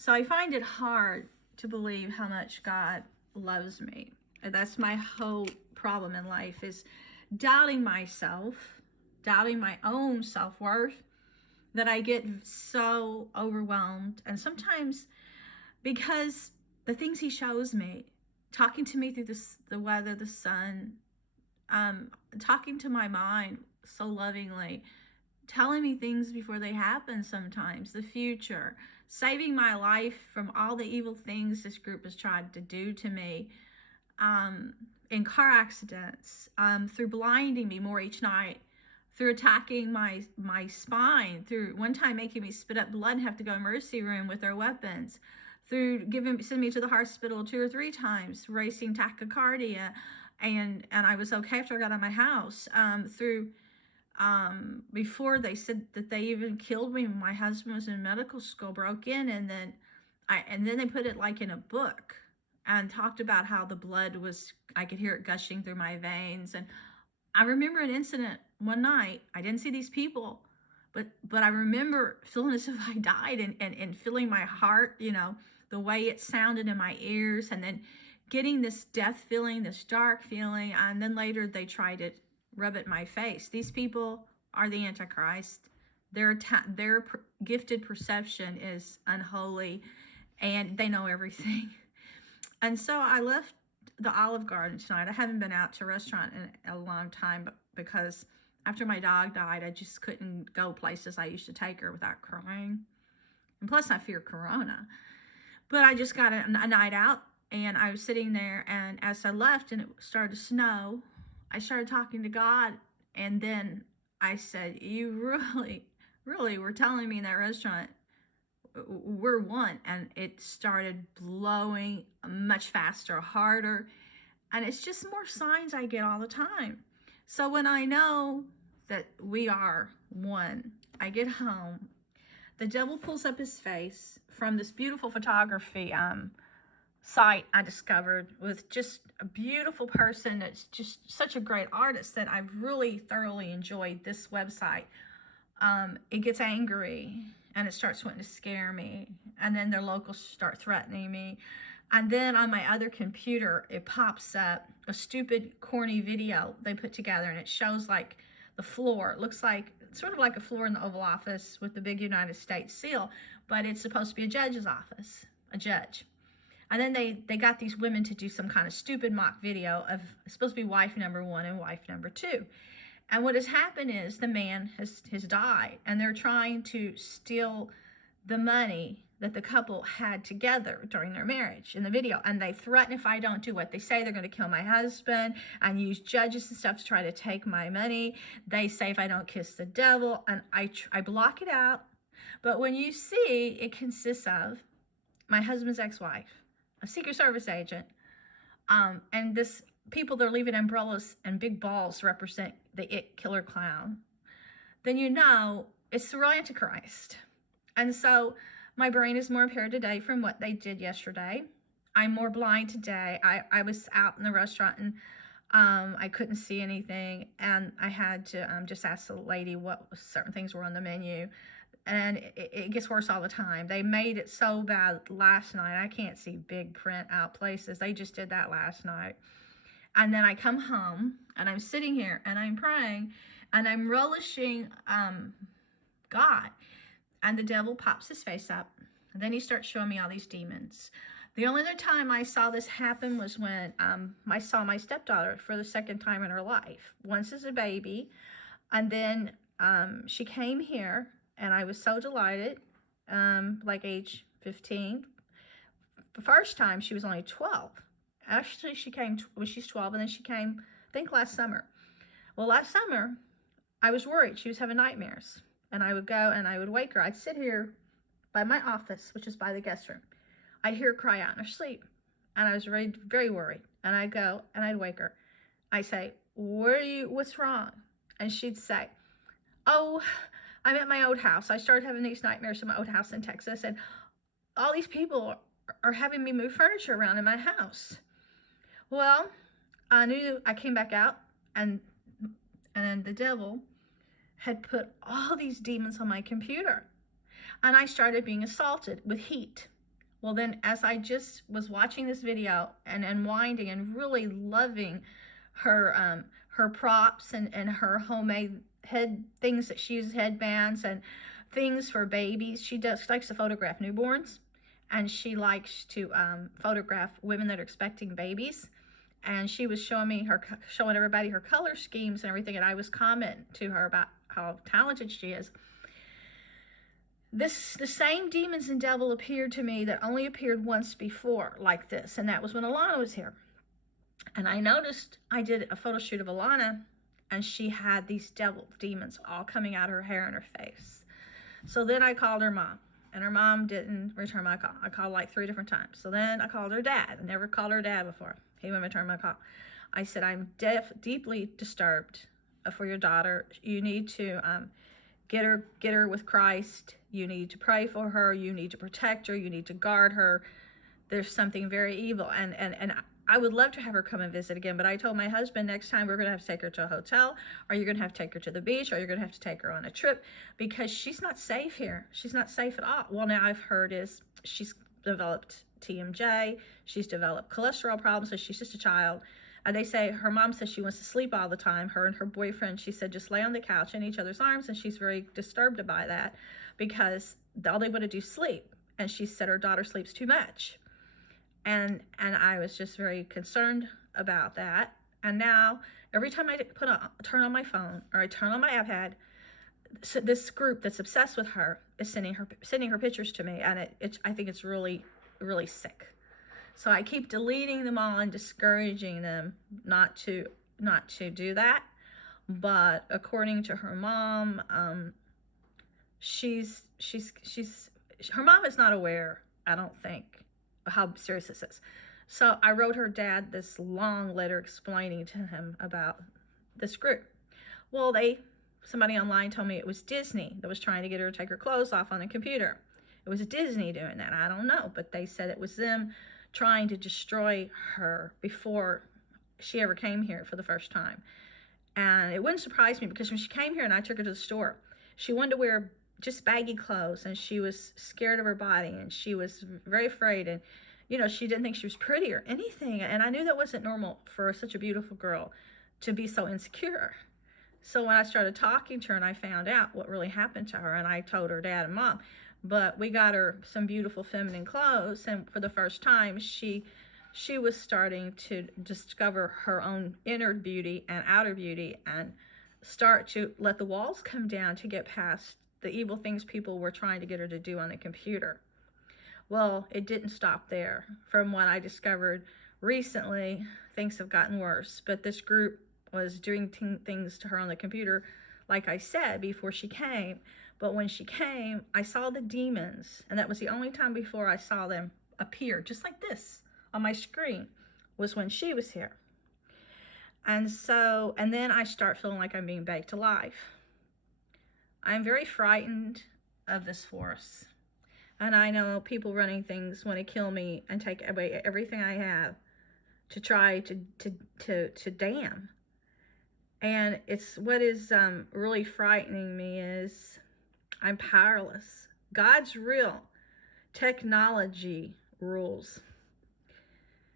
So I find it hard to believe how much God loves me. That's my whole problem in life, is doubting myself, doubting my own self-worth, that I get so overwhelmed. And sometimes because the things he shows me, talking to me through the weather, the sun, talking to my mind so lovingly, telling me things before they happen sometimes, the future, saving my life from all the evil things this group has tried to do to me, in car accidents, through blinding me more each night, through attacking my spine, through one time making me spit up blood and have to go to emergency room with their weapons, through sending me to the hospital 2 or 3 times, racing tachycardia, and I was okay after I got out of my house, through before they said that they even killed me when my husband was in medical school, broke in, and then they put it like in a book and talked about how the blood was, I could hear it gushing through my veins. And I remember an incident one night. I didn't see these people, but I remember feeling as if I died, and feeling my heart, the way it sounded in my ears, and then getting this death feeling, this dark feeling. And then later they tried to rub it in my face. These people are the Antichrist. Their gifted perception is unholy, and they know everything. And so I left the Olive Garden tonight. I haven't been out to a restaurant in a long time, because after my dog died, I just couldn't go places I used to take her without crying. And plus, I fear Corona. But I just got a night out, and I was sitting there, and as I left and it started to snow, I started talking to God. And then I said, you really, really were telling me in that restaurant, we're one. And it started blowing much faster, harder. And it's just more signs I get all the time. So when I know that we are one, I get home, the devil pulls up his face from this beautiful photography site I discovered, with just a beautiful person that's just such a great artist, that I've really thoroughly enjoyed this website. It gets angry, and it starts wanting to scare me, and then their locals start threatening me. And then on my other computer, it pops up a stupid, corny video they put together, and it shows like the floor. It looks like sort of like a floor in the Oval Office with the big United States seal, but it's supposed to be a judge's office, a judge. And then they got these women to do some kind of stupid mock video of, it's supposed to be wife number one and wife number two. And what has happened is the man has died, and they're trying to steal the money that the couple had together during their marriage in the video. And they threaten, if I don't do what they say, they're going to kill my husband, and use judges and stuff to try to take my money. They say if I don't kiss the devil, and I block it out. But when you see, it consists of my husband's ex-wife, a Secret Service agent, and this people that are leaving umbrellas and big balls represent the it killer clown, then you know it's the real Antichrist. And so my brain is more impaired today from what they did yesterday. I'm more blind today. I was out in the restaurant, and I couldn't see anything, and I had to just ask the lady what certain things were on the menu. And it gets worse all the time. They made it so bad last night. I can't see big print out places. They just did that last night. And then I come home, and I'm sitting here, and I'm praying, and I'm relishing God. And the devil pops his face up. And then he starts showing me all these demons. The only other time I saw this happen was when I saw my stepdaughter for the second time in her life. Once as a baby, and then she came here, and I was so delighted, like age 15. The first time she was only 12. Actually, she came when she's 12, and then she came, I think, last summer. Well, last summer, I was worried. She was having nightmares, and I would go and I would wake her. I'd sit here by my office, which is by the guest room. I'd hear her cry out in her sleep, and I was very, very worried. And I'd go and I'd wake her. I'd say, what's wrong? And she'd say, oh, I'm at my old house. I started having these nightmares in my old house in Texas, and all these people are having me move furniture around in my house. Well, I knew. I came back out, and then the devil had put all these demons on my computer, and I started being assaulted with heat. Well, then as I just was watching this video and unwinding and really loving her props and her homemade head things that she uses, headbands and things for babies. She likes to photograph newborns, and she likes to photograph women that are expecting babies. And she was showing everybody her color schemes and everything, and I was commenting to her about how talented she is. The same demons and devil appeared to me that only appeared once before like this, and that was when Alana was here. And I noticed, I did a photo shoot of Alana, and she had these devil demons all coming out of her hair and her face. So then I called her mom, and her mom didn't return my call. I called like 3 different times. So then I called her dad. I never called her dad before. He wouldn't return my call. I said, I'm deeply disturbed for your daughter. You need to get her with Christ. You need to pray for her. You need to protect her. You need to guard her. There's something very evil. And I would love to have her come and visit again, but I told my husband next time we're going to have to take her to a hotel, or you're going to have to take her to the beach, or you're going to have to take her on a trip, because she's not safe here. She's not safe at all. Well, now I've heard is she's developed TMJ. She's developed cholesterol problems, so she's just a child. And they say, her mom says she wants to sleep all the time. Her and her boyfriend, she said, just lay on the couch in each other's arms, and she's very disturbed by that because all they want to do is sleep. And she said her daughter sleeps too much. And I was just very concerned about that. And now, every time I turn on my phone or I turn on my iPad, so this group that's obsessed with her is sending her pictures to me, and I think it's really, really sick. So I keep deleting them all and discouraging them not to do that. But according to her mom, her mom is not aware, I don't think, how serious this is. So I wrote her dad this long letter explaining to him about this group. Well, somebody online told me it was Disney that was trying to get her to take her clothes off on the computer. It was Disney doing that. I don't know, but they said it was them trying to destroy her before she ever came here for the first time. And it wouldn't surprise me, because when she came here and I took her to the store, she wanted to wear just baggy clothes, and she was scared of her body, and she was very afraid, and she didn't think she was pretty or anything. And I knew that wasn't normal for such a beautiful girl to be so insecure. So when I started talking to her and I found out what really happened to her, and I told her dad and mom, but we got her some beautiful feminine clothes, and for the first time she was starting to discover her own inner beauty and outer beauty, and start to let the walls come down to get past the evil things people were trying to get her to do on the computer. Well, it didn't stop there. From what I discovered recently, things have gotten worse, but this group was doing things to her on the computer, like I said, before she came. But when she came, I saw the demons, and that was the only time before I saw them appear, just like this on my screen, was when she was here. And then I start feeling like I'm being baked alive. I'm very frightened of this force. And I know people running things want to kill me and take away everything I have to try to damn. And it's what is really frightening me is I'm powerless. God's real. Technology rules.